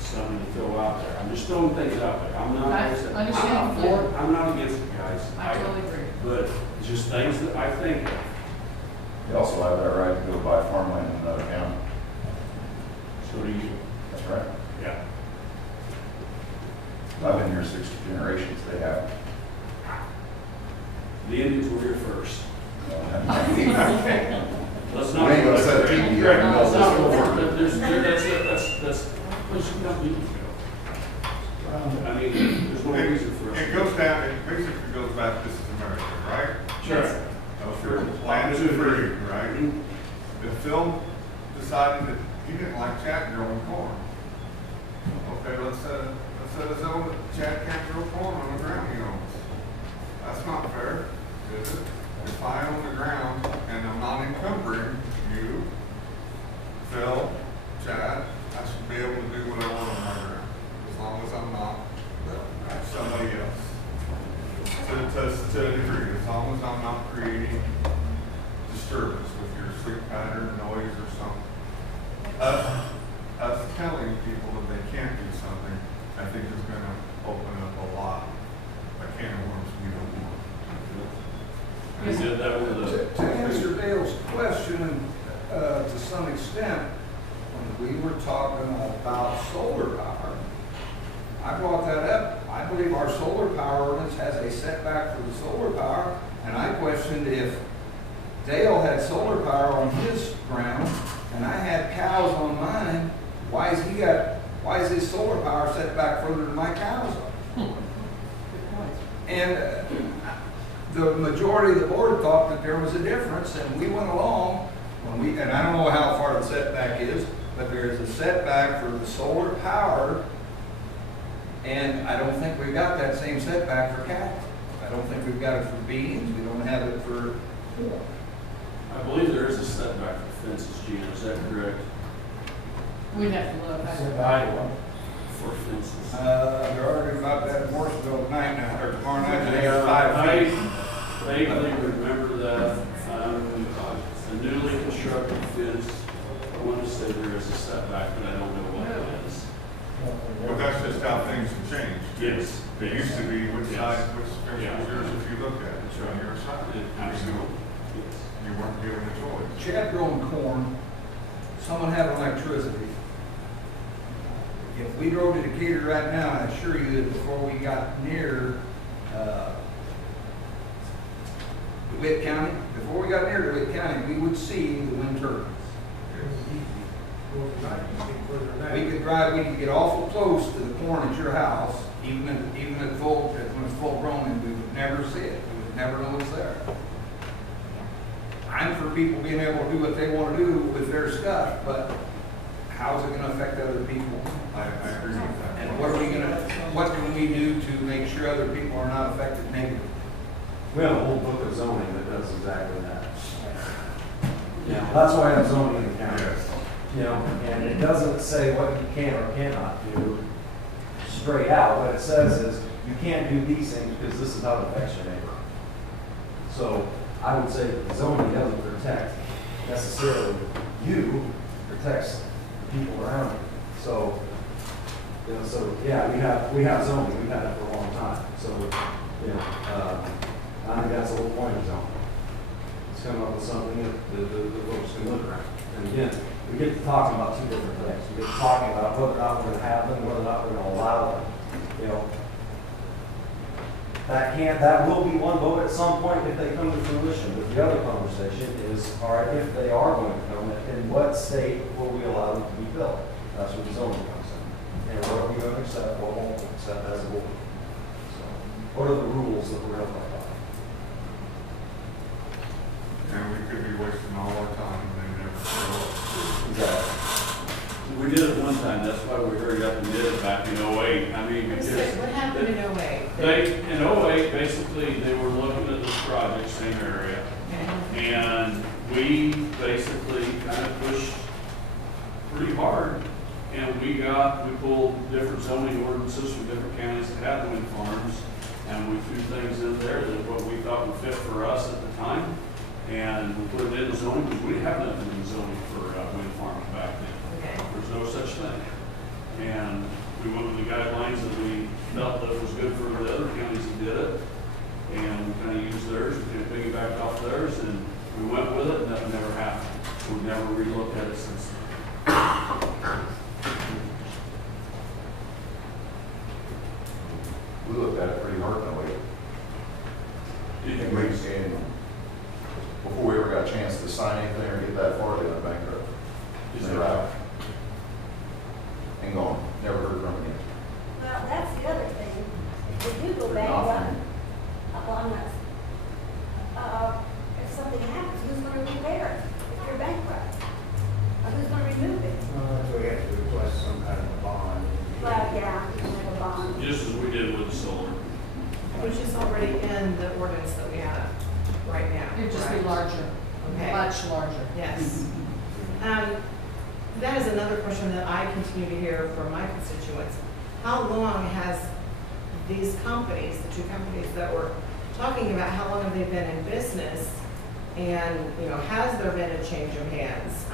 something to throw out there. I'm just throwing things out there. I'm not, I I'm understand. not for it, I'm not against it, guys. I totally agree. But it's just things that I think of. You also have that right to go buy farmland in another county. So do you. That's right. Yeah. I've been here 60 generations, they haven't. The Indians were here first. We Let's not. ain't gonna set a TV up in the middle of this But over. that's, what's you got to do? I mean, there's no reason for us. It goes down, it basically goes back, this is America, right? Sure. Land is free, right? If Phil decided that he didn't like Chad growing corn, okay, let's set his own, Chad can't grow corn on the ground he owns. That's not fair, is it? If I own the ground and I'm not encumbering you, Phil, Chad, I should be able to do what I want on my ground, as long as I'm not somebody else. To a degree, as long as I'm not creating disturbance with your sleep pattern, noise, or something. Us telling people that they can't do something, I think is gonna open up a lot, a can of worms we don't want. We did that with To answer Dale's question, to some extent, when we were talking about solar power, I brought that up. I believe our solar power ordinance has a setback for the solar power, and I questioned if Dale had solar power on his ground, and I had cows on mine, why is his solar power set back further than my cows are? And the majority of the board thought that there was a difference, and we went along, and I don't know how far the setback is, but there is a setback for the solar power, and I don't think we've got that same setback for cattle. I don't think we've got it for beans, we don't have it for corn. I believe there is a setback for fences, Gina, is that correct? We'd have to look. For fences. They're arguing about that in Morrisville tonight now, or tomorrow night, they got I 5 feet. vaguely remember that, a newly constructed fence, I want to say there is a setback, but I don't know what it is. But that's just how things have changed. Yes. It used to be which Yes. side, which fence Yeah. was yours if you looked at it, it's on your side. Absolutely. Yes. You weren't given a choice. Chad growing corn, someone had electricity. If we drove to Decatur right now, I assure you that before we got near, DeWitt County, before we got near DeWitt County, we would see the wind turbines. We could drive, we could get awful close to the corn at your house, even at full, when it's full grown, and we would never see it. We would never know it's there. I'm for people being able to do what they want to do with their stuff, but how's it going to affect other people? I agree with that. And what can we do to make sure other people are not affected negatively? We have a whole book of zoning that does exactly that. Yeah, that's why I'm zoning in the county. Yes. You know, and it doesn't say what you can or cannot do straight out. What it says is you can't do these things because this is how it affects your neighbor. So I would say that the zoning doesn't protect necessarily you, it protects the people around you. So, you know, so yeah, we have zoning. We've had it for a long time. So, you know, I think that's the whole point of zoning. It's coming up with something that the folks can look around. And again, we get to talking about two different things. We get to talking about whether or not we're going to have them, whether or not we're going to allow them. You know, that will be one vote at some point if they come to fruition. But the other conversation is, all right, if they are going to come, in what state will we allow them to be built? That's where the zoning comes in. And what are we going to accept, what won't we accept as a board? So, what are the rules that we're going to play by? And we could be wasting all our time and they never show up. Exactly. We did it one time, that's why we hurried up and did it back in '08. I mean, because What happened in 08? in '08, basically, they were looking at this project, same area, and we basically kind of pushed pretty hard. And we pulled different zoning ordinances from different counties that had wind farms, and we threw things in there that what we thought would fit for us at the time. And we put it in the zoning, because we didn't have nothing in the zoning for wind farms back then. Okay. There's no such thing. And we went with the guidelines that we felt that was good for the other counties that did it. And we kind of used theirs, we kind of piggybacked off theirs, and we went with it, and nothing never happened. We've never re-looked at it since. We looked at it pretty hard that way. Did And before we ever got a chance to sign anything or get that far, they went bankrupt. They're out. And gone. Never heard from them again. Well, that's the other thing. If we do go They're back not up from- on us, if something happens, who's going to repair it? If you're bankrupt, who's going to remove it? So we have to request some kind of a bond. Well, yeah, you can have a bond. Just as we did with the solar. Which is already in the ordinance that we have right now. It'd just be correct? larger, Okay. much larger. Yes. That is another question that I continue to hear from my constituents. How long has these companies, the two companies that we're talking about, how long have they been in business? And, you know, has there been a change of hands?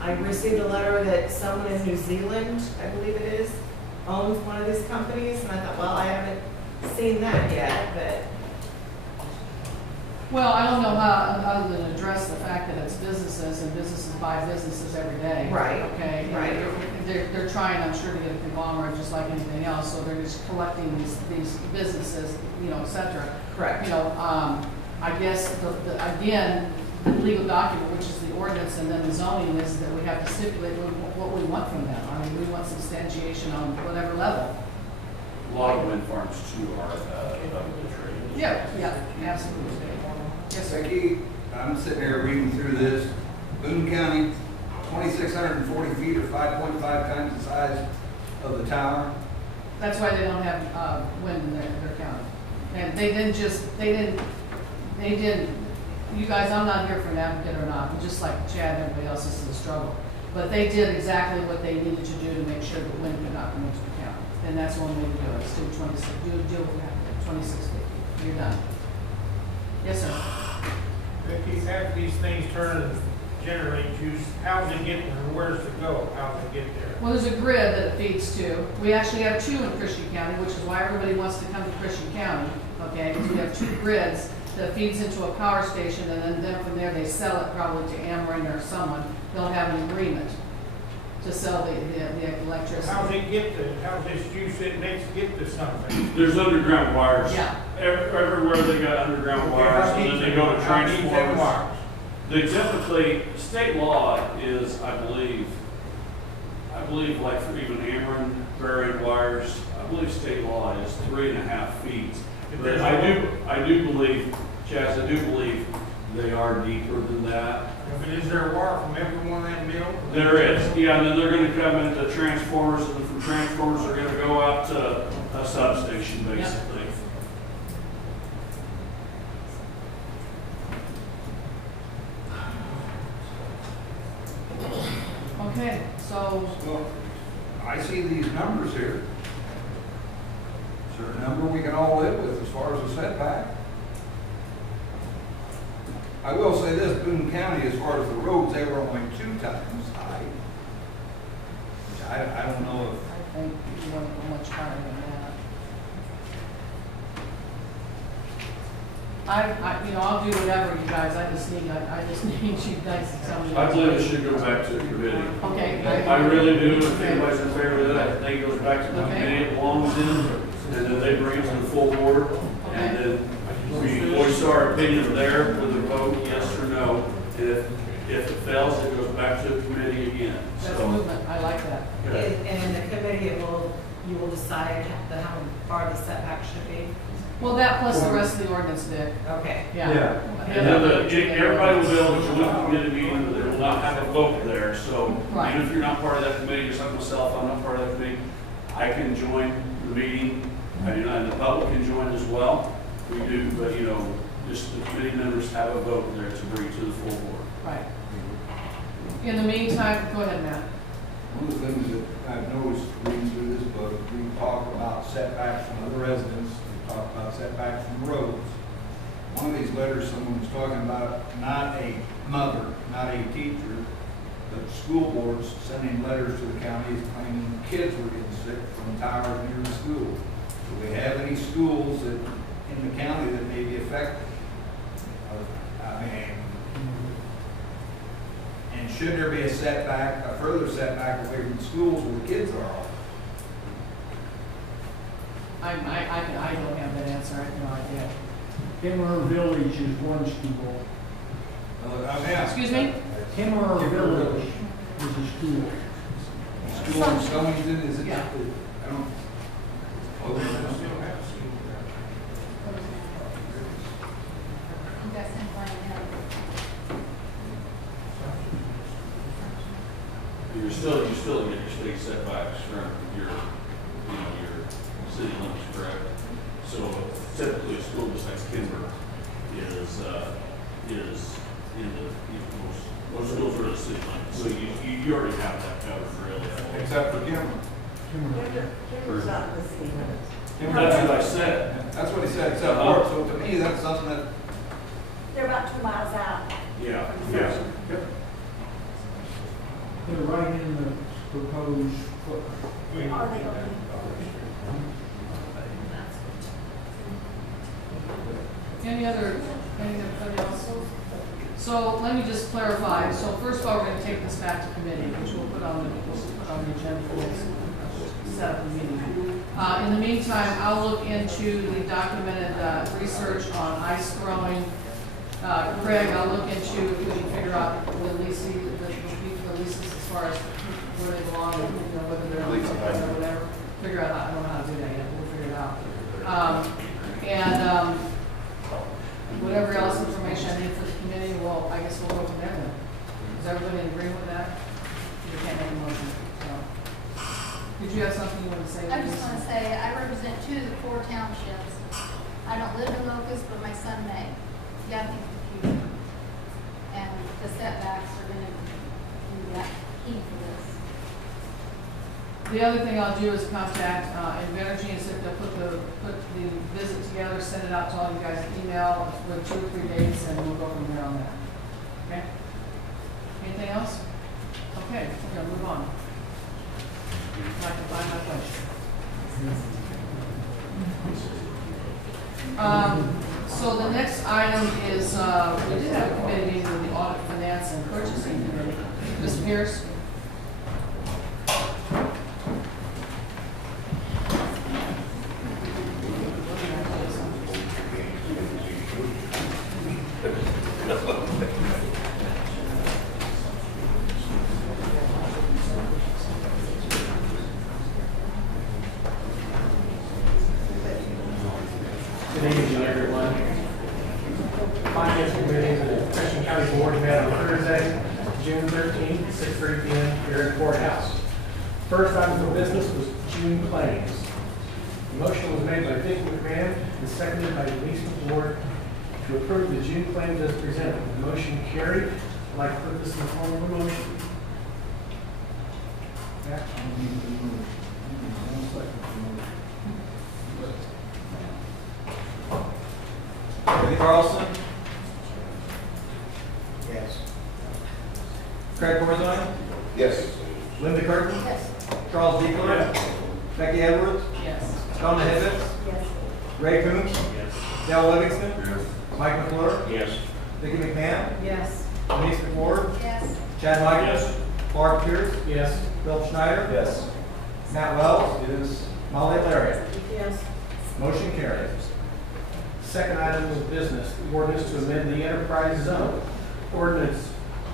I received a letter that someone in New Zealand, I believe it is, owns one of these companies, and I thought, well, I haven't seen that yet, but Well, I don't know how, other than address the fact that it's businesses and businesses buy businesses every day. Right, Okay? And right. They're trying, I'm sure, to get a conglomerate just like anything else, so they're just collecting these businesses, you know, et cetera. correct. You know, I guess, again, the legal document, which is the ordinance and then the zoning, is that we have to stipulate what we want from them. I mean, we want substantiation on whatever level. A lot of wind farms too are trade. Yeah, absolutely. Yes, sir. Becky, I'm sitting here reading through this. Boone County, 2,640 feet or 5.5 times the size of the tower. That's why they don't have wind in their county. And they didn't, you guys, I'm not here for an advocate or not, just like Chad and everybody else, this is a struggle. But they did exactly what they needed to do to make sure that wind could not come into the county. And that's one way to do it, is do 26, deal with that, 26 feet. You're done. Yes, sir. Vicky, after these things turn and generate juice, how's it get there? Where's it go? How's it get there? Well, there's a grid that it feeds to. We actually have two in Christian County, which is why everybody wants to come to Christian County, okay? Because we have two grids that feeds into a power station, and then from there they sell it probably to Ameren or someone. They'll have an agreement to sell the electricity. How's this juice it next get to something? There's underground wires. Yeah. Everywhere they got underground wires, and then they go to transformers. They typically, state law is, I believe like for even Ameren, buried wires, I believe state law is 3.5 feet. But I do believe, Chaz, they are deeper than that. But is there wire from every one of that mill? There is, yeah, and then they're gonna come into transformers, and then from transformers, they're gonna go out to a substation, basically. Okay, so, Well, I see these numbers here. Is there a number we can all live with as far as the setback? I will say this, Boone County, as far as the roads, they were only 2 times high. Which I don't know I think you want to go much higher than that. I'll do whatever, you guys, I just need you guys to tell me. I believe it should go back to the committee. Okay. I really do, if anybody's in favor of that, I think it goes back to the committee, it belongs in, and then they bring it to the full board, and then we voice our opinion there with a vote, yes or no. And if it fails, it goes back to the committee again. That's So, movement, I like that. okay. And the committee you will decide how far the setback should be? Well, that plus the rest of the ordinance, Dick. Okay. Yeah. And then everybody will be able to join the committee meeting, but they will not have a vote there. So Right. even if you're not part of that committee, just like myself, I'm not part of that committee, I can join the meeting, and the public can join as well. We do, but just the committee members have a vote there to bring to the full board. Right. In the meantime, go ahead, Matt. One of the things that I've noticed reading through this book, we talk about setbacks from other residents, we talk about setbacks from roads. One of these letters, someone was talking about not a mother, not a teacher, but school boards sending letters to the counties claiming kids were getting sick from towers near the school. Do we have any schools that in the county that may be affected? And should there be a setback, a further setback away from schools where the kids are all? I don't have that answer, I have no idea. Kimmerer Village is one school. Excuse me? Kimmerer Village is a school. School in Stonington, is it? Yeah. I don't. Oh, they don't still have a school there. You're still in your state setbacks from your city limits, correct? So typically, a school just like Kimber is in the, most schools are in the city limits. So you already have that covered, really. Except for Kimber. Kimber's not in the city limits. That's what I said. That's what he said, except for, so to me, that's something that. They're about 2 miles out. Yeah. They're right in the proposed footprint. Are they going Anybody else? So let me just clarify. So first of all, we're going to take this back to committee, which we'll put on the agenda for next set up the meeting. In the meantime, I'll look into the documented research on ice throwing. Craig, I'll look into if we can figure out the leases as far as where they belong, whether they're leased or whatever. Figure out, I don't know how to do that yet, we'll figure it out. Whatever else information I need for the committee, well, I guess we'll go from there then. Is everybody in agreement with that? You can't make a motion, so. Did you have something you want to say? I just want to say, I represent 2 of the 4 townships. I don't live in Locust, but my son may. Young in computer. And the setbacks are going to be that key for this. The other thing I'll do is contact Invenergy and see if they'll put the visit together, send it out to all you guys, email with 2 or 3 dates, and we'll go from there on that. Okay? Anything else? Okay, we're going to move on. I'd like to find my question. So the next item is, we did have a committee meeting with the Audit, Finance, and Purchasing Committee. Ms. Pierce? Good evening, everyone. Finance Committee of the Christian County Board met on Thursday, June 13th, 6:30 p.m. here at the courthouse. First item of business was June claims. The motion was made by Vic McMahon and seconded by Denise McWard to approve the June claims as presented. The motion carried. I'd like to put this in the form of a motion. Yeah. Timothy Carlson, Yes. Craig Corzine, Yes. Linda Curtin, Yes. Charles Diekler, Becky Edwards, Yes. Donna Hibbets, Yes. Ray Coontz, Yes. Dale Livingston, Yes. Mike McClure, Yes. Vicki McMahon, Yes. Denise McWard, Yes. Chad Michael, Yes. Clark Pierce, Yes. Phil Schneider, Yes. Matt Wells, Molly Larry. Yes. Motion carries. Second item of business, ordinance to amend the enterprise zone. Ordinance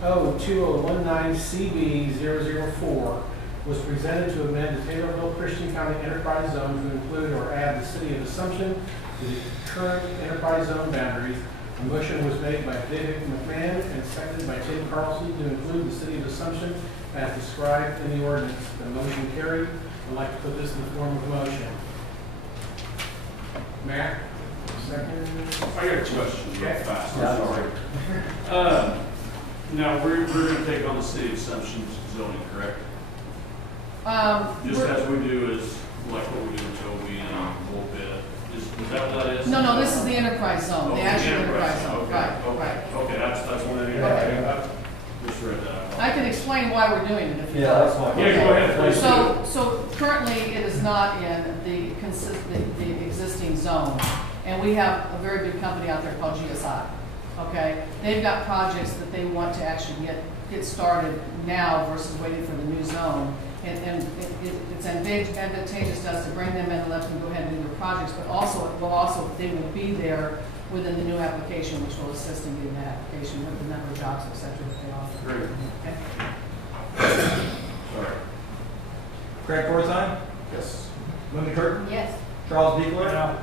O2019CB004 was presented to amend the Taylorville Christian County Enterprise Zone to include or add the city of Assumption to the current enterprise zone boundaries. A motion was made by David McMahon and seconded by Tim Carlson to include the city of Assumption as described in the ordinance. The motion carried. I'd like to put this in the form of a motion. Matt? Second. I got a question real Okay. fast, Yeah, I'm sorry. Now, we're gonna take on the city of Assumption's zoning, correct? Just We're- as we do is like what we do in Toby and Bullpit, is that what that is? No, this is the enterprise zone, Oh, the actual enterprise zone, okay, right, okay, right. Okay, that's what I need. Okay. I just read that. I can explain why we're doing it if you Yeah, want. that's fine. Yeah, go ahead, please. So currently, it is not in the existing zone, and we have a very big company out there called GSI, okay? They've got projects that they want to actually get started now versus waiting for the new zone, and it's advantageous to us to bring them in and let them go ahead and do their projects, but also, they will be there within the new application, which will assist in getting that application with the number of jobs, et cetera, that they offer. Great. Okay? Sorry. Craig Corzine, Yes. Linda Curtin, Yes. Charles Diekler,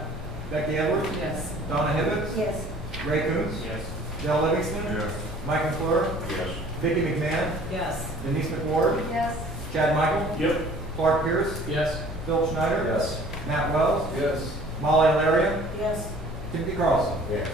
Becky Edwards, Yes. Donna Hibbets, Yes. Ray Coontz, Yes. Dale Livingston, Yes. Mike McClure, Yes. Vicki McMahon, Yes. Denise McWard, Yes. Chad Michael, Yep. Clark Pierce, Yes. Phil Schneider, Yes. Matt Wells, Yes. Molly Larry, Yes. Timothy Carlson. Yes.